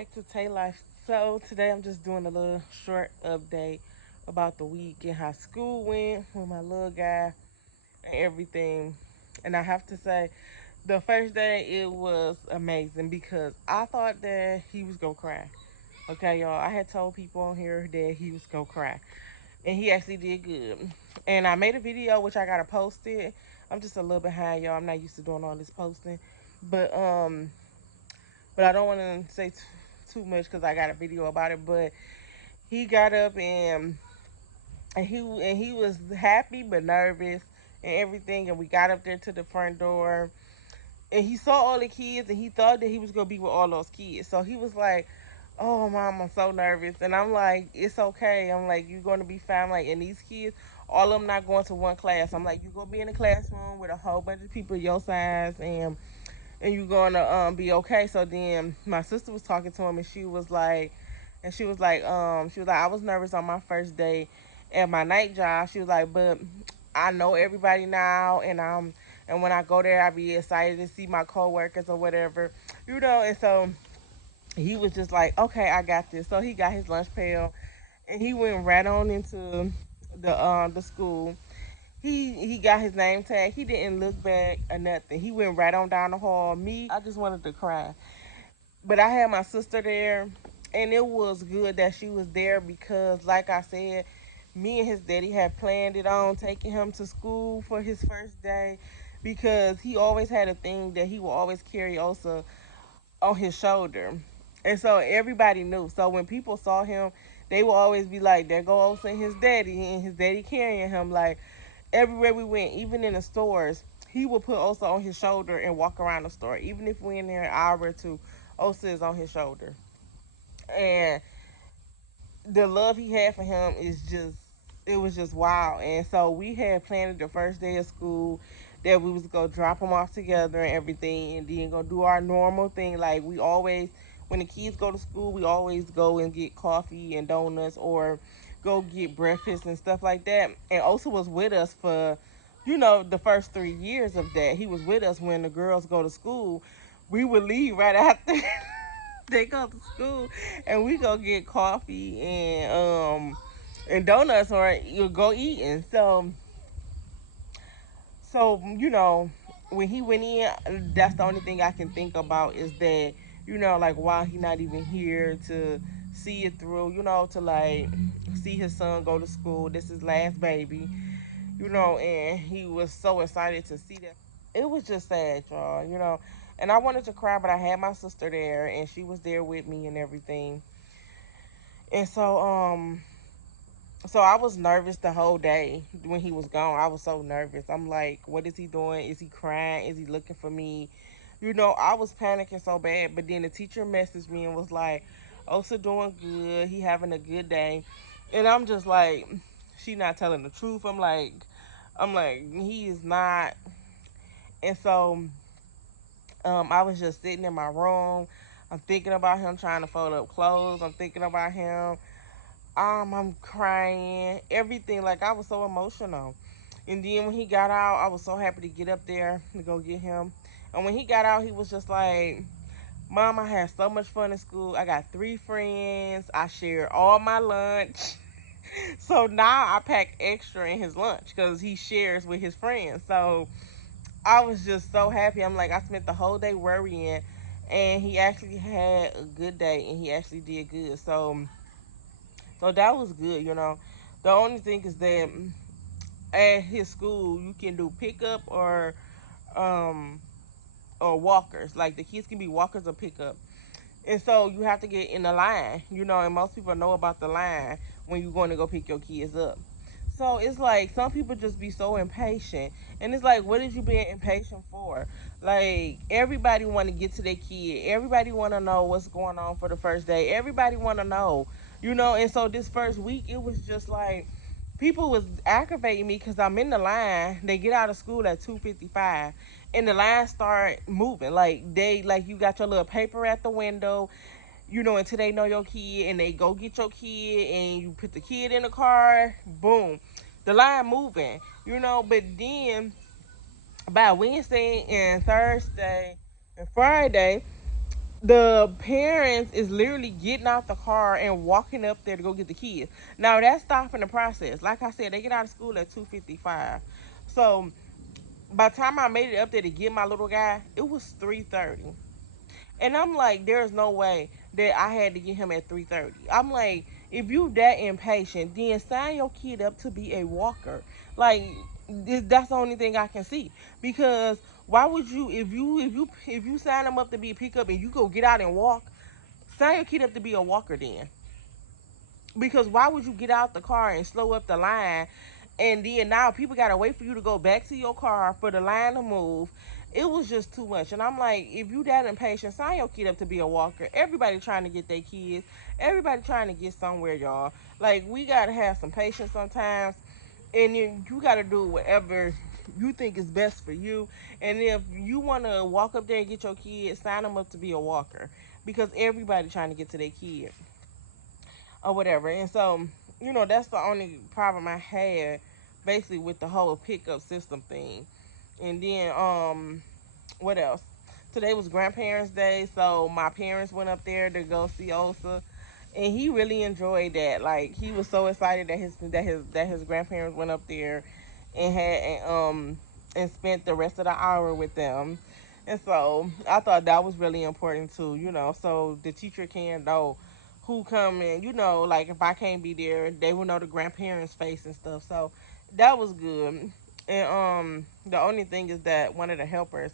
back to Tay Life. So today I'm just doing a little short update about the week and how school went with my little guy and everything. And I have to say, the first day it was amazing because I thought that he was gonna cry. Okay, y'all. I had told people on here that he was gonna cry, and he actually did good. And I made a video which I gotta post it. I'm just a little behind, y'all. I'm not used to doing all this posting, but I don't want to say too much because I got a video about it. But he got up and he was happy but nervous and everything. And we got up there to the front door, and he saw all the kids, and he thought that he was gonna be with all those kids. So he was like, "Oh, mom, I'm so nervous." And I'm like, "It's okay." I'm like, "You're gonna be fine." Like, and these kids, all of them not going to one class. I'm like, "You're gonna be in a classroom with a whole bunch of people your size, and you're gonna be okay." So then my sister was talking to him, and she was like, I was nervous on my first day at my night job. She was like, but I know everybody now, and when I go there, I be excited to see my coworkers or whatever, And so he was just like, okay, I got this. So he got his lunch pail, and he went right on into the school. He got his name tag. He didn't look back or nothing. He went right on down the hall. Me, I just wanted to cry. But I had my sister there, and it was good that she was there because, like I said, me and his daddy had planned it on taking him to school for his first day because he always had a thing that he will always carry Osa on his shoulder. And so everybody knew. So when people saw him, they would always be like, there go Osa and his daddy carrying him. Like, everywhere we went, even in the stores, he would put Osa on his shoulder and walk around the store. Even if we in there an hour or two, Osa is on his shoulder. And the love he had for him is just, it was just wild. And so we had planned the first day of school that we was gonna drop him off together and everything, and then gonna do our normal thing. Like, we always, when the kids go to school, we always go and get coffee and donuts or go get breakfast and stuff like that. And Osa was with us for, the first 3 years of that. He was with us when the girls go to school. We would leave right after they go to school, and we go get coffee and donuts, or you go eating. So when he went in, that's the only thing I can think about is that, like, why he not even here to see it through, to like see his son go to school. This is his last baby, and he was so excited to see that. It was just sad, y'all. And I wanted to cry, but I had my sister there, and she was there with me and everything. And so I was nervous the whole day when he was gone. I was so nervous. I'm like, what is he doing? Is he crying? Is he looking for me? I was panicking so bad. But then the teacher messaged me and was like, Osa doing good. He having a good day. And I'm just like, she not telling the truth. I'm like, he is not. And so I was just sitting in my room. I'm thinking about him trying to fold up clothes. I'm thinking about him. I'm crying, everything. Like, I was so emotional. And then when he got out, I was so happy to get up there to go get him. And when he got out, he was just like, Mom, I had so much fun in school. I got 3 friends. I shared all my lunch. So now I pack extra in his lunch because he shares with his friends. So I was just so happy. I'm like, I spent the whole day worrying, and he actually had a good day, and he actually did good. So that was good. The only thing is that at his school you can do pickup um or walkers. Like, the kids can be walkers or pickup. And so you have to get in the line, and most people know about the line when you're going to go pick your kids up. So it's like some people just be so impatient. And it's like, what is you being impatient for? Like, everybody want to get to their kid. Everybody want to know what's going on for the first day. Everybody want to know. And so this first week, it was just like people was aggravating me because I'm in the line. They get out of school at 2:55, and the line start moving. Like you got your little paper at the window, until they know your kid, and they go get your kid, and you put the kid in the car. Boom, the line moving. But then by Wednesday and Thursday and Friday, The parents is literally getting out the car and walking up there to go get the kids. Now that's stopping the process. Like I said, they get out of school at 2:55. So by the time I made it up there to get my little guy, it was 3:30. And I'm like, there's no way that I had to get him at 3:30. I'm like, if you that impatient, then sign your kid up to be a walker. Like, that's the only thing I can see. Because why would you, if you sign them up to be a pickup and you go get out and walk, sign your kid up to be a walker then. Because why would you get out the car and slow up the line, and then now people gotta wait for you to go back to your car for the line to move? It was just too much. And I'm like, if you that impatient, sign your kid up to be a walker. Everybody trying to get their kids. Everybody trying to get somewhere, y'all. Like, we gotta have some patience sometimes. And then you gotta do whatever you think is best for you. And if you wanna walk up there and get your kid, sign them up to be a walker. Because everybody trying to get to their kid or whatever. And so, that's the only problem I had basically with the whole pickup system thing. And then, what else? Today was Grandparents' Day, so my parents went up there to go see Osa, and he really enjoyed that. Like, he was so excited that his grandparents went up there and and spent the rest of the hour with them. And so I thought that was really important too, so the teacher can know who come in, like if I can't be there, they will know the grandparents' face and stuff. So that was good. And the only thing is that one of the helpers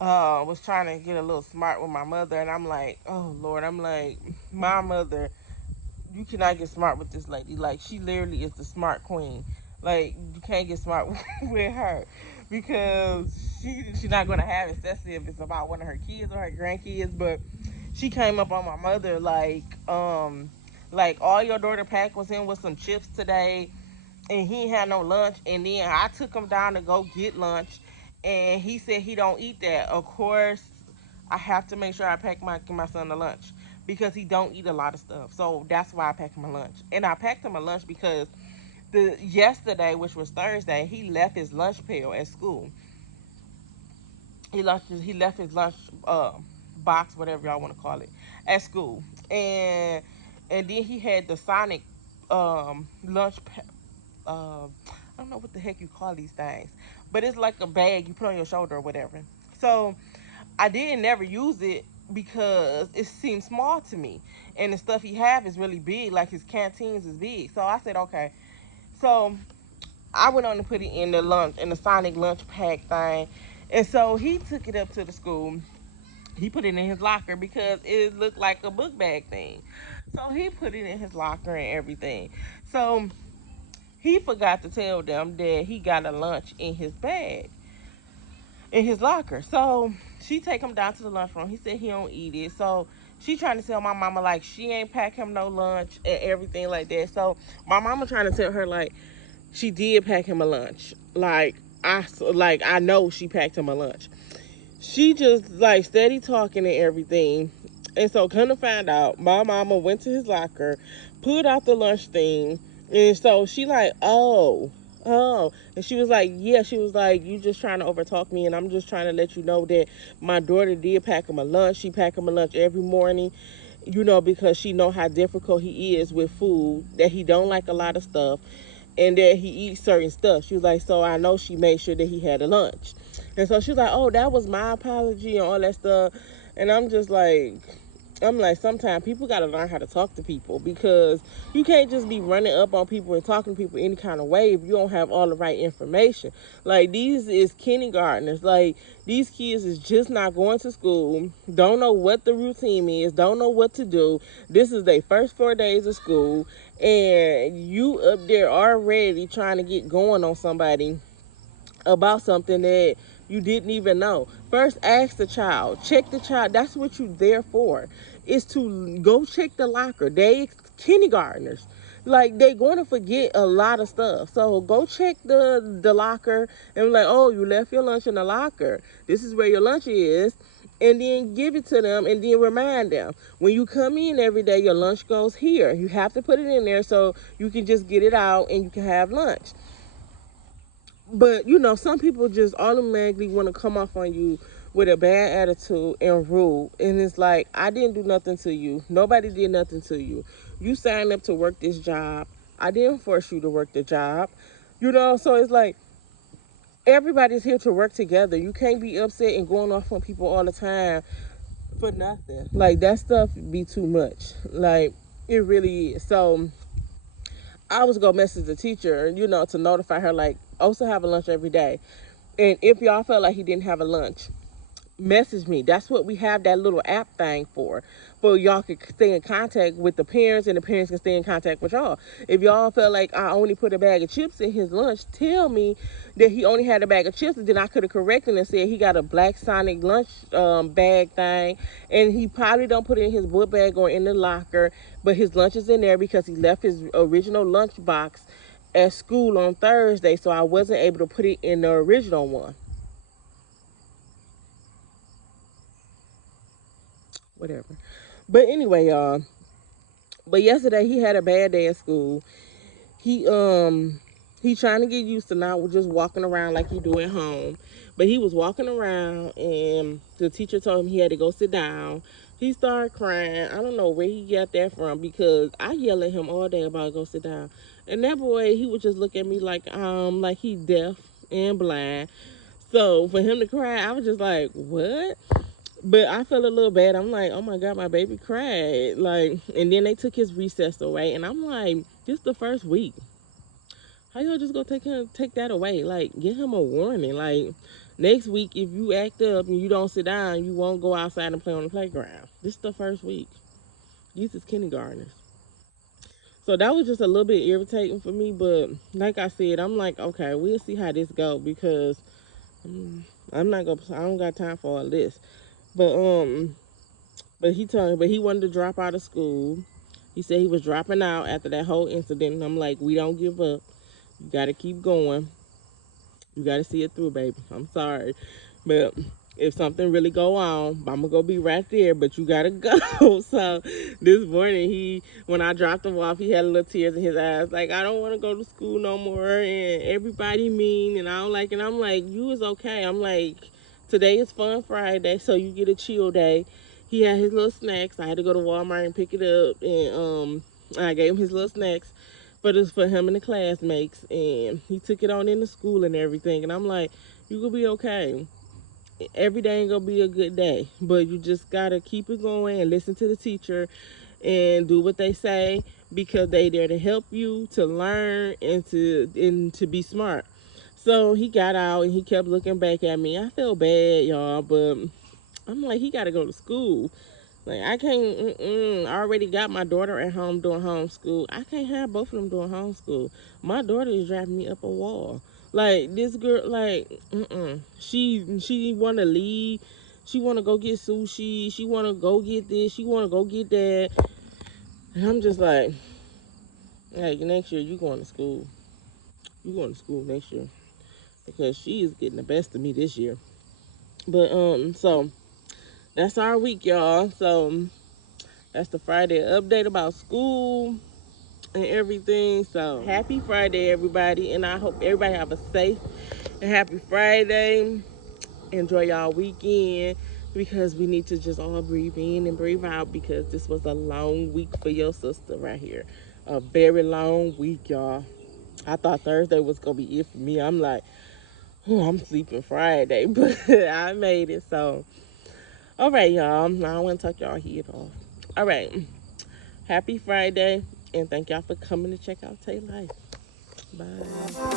was trying to get a little smart with my mother, and I'm like, oh Lord, I'm like, my mother, you cannot get smart with this lady. Like, she literally is the smart queen. Like, you can't get smart with her because she's not gonna have it, especially if it's about one of her kids or her grandkids. But she came up on my mother like all your daughter pack was in with some chips today, and he ain't had no lunch. And then I took him down to go get lunch, and he said he don't eat that. Of course, I have to make sure I pack my son a lunch because he don't eat a lot of stuff. So that's why I packed him a lunch. And I packed him a lunch because the yesterday, which was Thursday, he left his lunch pail at school. He left his lunch box, whatever y'all want to call it, at school. And then he had the Sonic lunch I don't know what the heck you call these things, but it's like a bag you put on your shoulder or whatever. So I didn't never use it because it seemed small to me, and the stuff he have is really big. Like his canteens is big. So I said okay. So I went on to put it in the Sonic lunch pack thing, and so he took it up to the school. He put it in his locker because it looked like a book bag thing. So he put it in his locker and everything. So he forgot to tell them that he got a lunch in his bag, in his locker. So she take him down to the lunchroom. He said he don't eat it. So she trying to tell my mama like she ain't pack him no lunch and everything like that. So my mama trying to tell her like she did pack him a lunch. Like I know she packed him a lunch. She just like steady talking and everything. And so come to find out, my mama went to his locker, pulled out the lunch thing, and so she like, oh. And she was like, yeah, she was like, you just trying to overtalk me, and I'm just trying to let you know that my daughter did pack him a lunch. She pack him a lunch every morning, because she know how difficult he is with food, that he don't like a lot of stuff, and that he eats certain stuff. She was like, so I know she made sure that he had a lunch. And so she was like, oh, that was my apology and all that stuff. And I'm like, sometimes people got to learn how to talk to people, because you can't just be running up on people and talking to people any kind of way if you don't have all the right information. Like, these is kindergartners. Like, these kids is just not going to school, don't know what the routine is, don't know what to do. This is their first 4 days of school, and you up there already trying to get going on somebody about something that you didn't even know. First, ask the child. Check the child. That's what you're there for. Is to go check the locker. They kindergartners. Like, they going to forget a lot of stuff. So go check the locker and be like, oh, you left your lunch in the locker. This is where your lunch is. And then give it to them, and then remind them. When you come in every day, your lunch goes here. You have to put it in there so you can just get it out and you can have lunch. But some people just automatically want to come off on you with a bad attitude and rude. And it's like, I didn't do nothing to you. Nobody did nothing to you. You signed up to work this job. I didn't force you to work the job. You know, so it's like everybody's here to work together. You can't be upset and going off on people all the time for nothing. Like, that stuff be too much. Like, it really is. So I was gonna message the teacher, you know, to notify her, like, also have a lunch every day. And if y'all felt like he didn't have a lunch, message me. That's what we have that little app thing for. For y'all can stay in contact with the parents, and the parents can stay in contact with y'all. If y'all felt like I only put a bag of chips in his lunch, tell me that he only had a bag of chips, and then I could have corrected and said he got a Black Sonic lunch bag thing, and he probably don't put it in his book bag or in the locker, but his lunch is in there because he left his original lunch box at school on Thursday, so I wasn't able to put it in the original one. Whatever. But anyway, y'all. But yesterday he had a bad day at school. He trying to get used to not just walking around like he do at home. But he was walking around and the teacher told him he had to go sit down. He started crying. I don't know where he got that from because I yell at him all day about go sit down. And that boy, he would just look at me like he deaf and blind. So for him to cry, I was just like, what? But I felt a little bad. I'm like, oh my God, my baby cried. Like, and then they took his recess away. And I'm like, this the first week. How y'all just gonna take that away? Like, give him a warning. Like, next week, if you act up and you don't sit down, you won't go outside and play on the playground. This is the first week. These is kindergartners. So that was just a little bit irritating for me. But like I said, I'm like, okay, we'll see how this go because I don't got time for all this. But but he wanted to drop out of school. He said he was dropping out after that whole incident. And I'm like, we don't give up. You gotta keep going. You gotta see it through, baby. I'm sorry. But if something really go on, I'm gonna be right there, but you gotta go. So this morning when I dropped him off, he had a little tears in his eyes. Like, I don't wanna go to school no more and everybody mean and I don't like it. And I'm like, you is okay. I'm like, today is Fun Friday, so you get a chill day. He had his little snacks. I had to go to Walmart and pick it up, and I gave him his little snacks, but it's for him and the classmates, and he took it on into school and everything. And I'm like, you gonna be okay. Every day ain't gonna be a good day, but you just gotta keep it going and listen to the teacher and do what they say because they there to help you to learn and to be smart. So he got out and he kept looking back at me. I feel bad, y'all, but I'm like, he got to go to school. Like, I can't, I already got my daughter at home doing homeschool. I can't have both of them doing homeschool. My daughter is driving me up a wall. Like, this girl, like, she want to leave. She want to go get sushi. She want to go get this. She want to go get that. And I'm just like next year, you going to school. You going to school next year. Because she is getting the best of me this year. But, so that's our week, y'all. So that's the Friday update about school and everything. So happy Friday, everybody. And I hope everybody have a safe and happy Friday. Enjoy y'all weekend because we need to just all breathe in and breathe out because this was a long week for your sister right here. A very long week, y'all. I thought Thursday was going to be it for me. I'm like, oh, I'm sleeping Friday, but I made it. So, all right, y'all. I don't want to talk y'all head off. All right. Happy Friday, and thank y'all for coming to check out Tay Life. Bye.